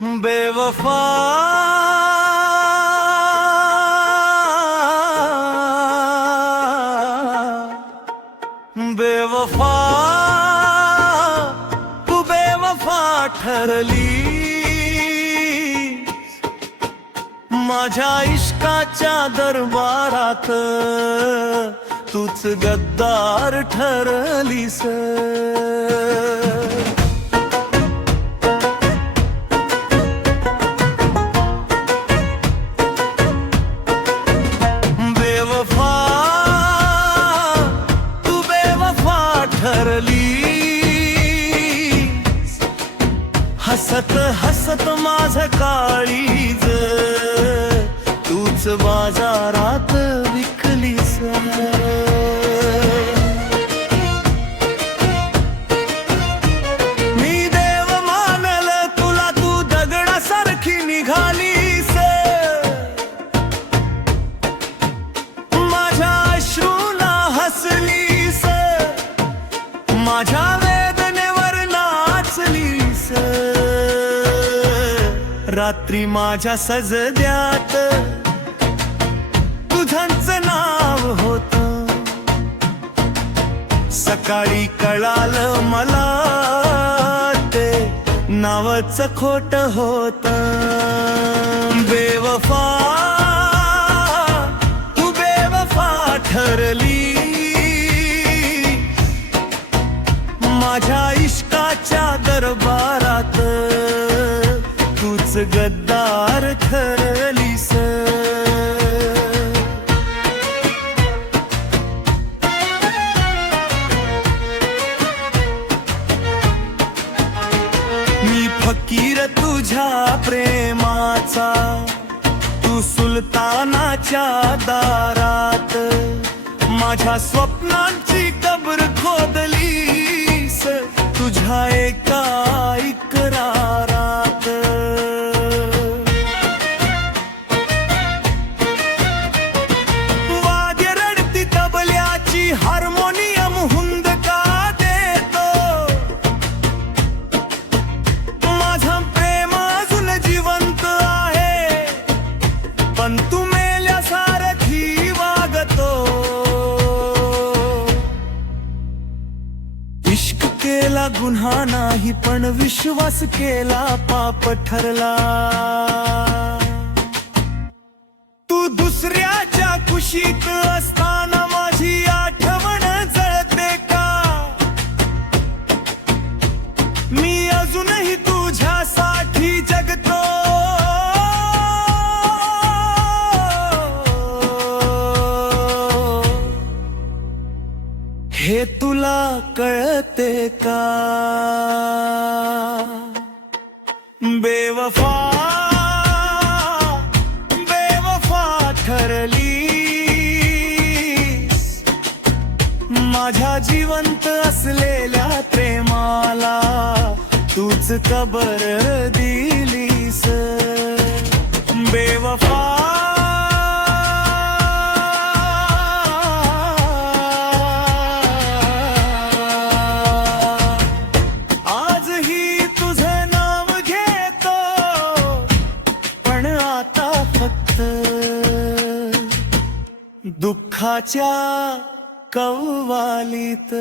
बेवफा बेवफा तू बेवफा ठरली माझ्या इश्काच्या दरबारात तूच गद्दार ठरलीस बेवफा तू बेवफा ठरली हसत हसत माझं काळीज तूच बाजारात विकलीस मी देव मानल तुला तू दगडासारखी निघालीस माझ्या अश्रूला हसलीस माझ्या वेदनेवर नाचलीस रात्री माझ्या सजद्यात तुझंच नाव होत सकाळी कळालं मला ते नावच खोट होत बेवफा तू बेवफा ठरली माझ्या इश्काच्या दरबारात तूच गद्दार ठरलीस मी फकीर तुझ्या प्रेमाचा तू सुलतानाच्या दारात माझ्या स्वप्नांची कबर खोदलीस तुझ्या एका इकरारात वाद्य रडती तबल्याची हार्मोनियम हुंद का देतो माझं प्रेम अजून जिवंत आहे पण तू मेल्यासारखी वागतो इश्क केला गुन्हा नाही पण विश्वास केला पाप ठरला तू दुसऱ्याच्या कुशीत असताना माझी आठवण जळते का मी अजूनही तुझ्यासाठी जगतो हे तुला कळते का बेवफा बेवफा ठरली माझ्या जिवंत असलेल्या प्रेमाला तूच कबर दिलीस बेवफा दुःखाच्या कव्वालीत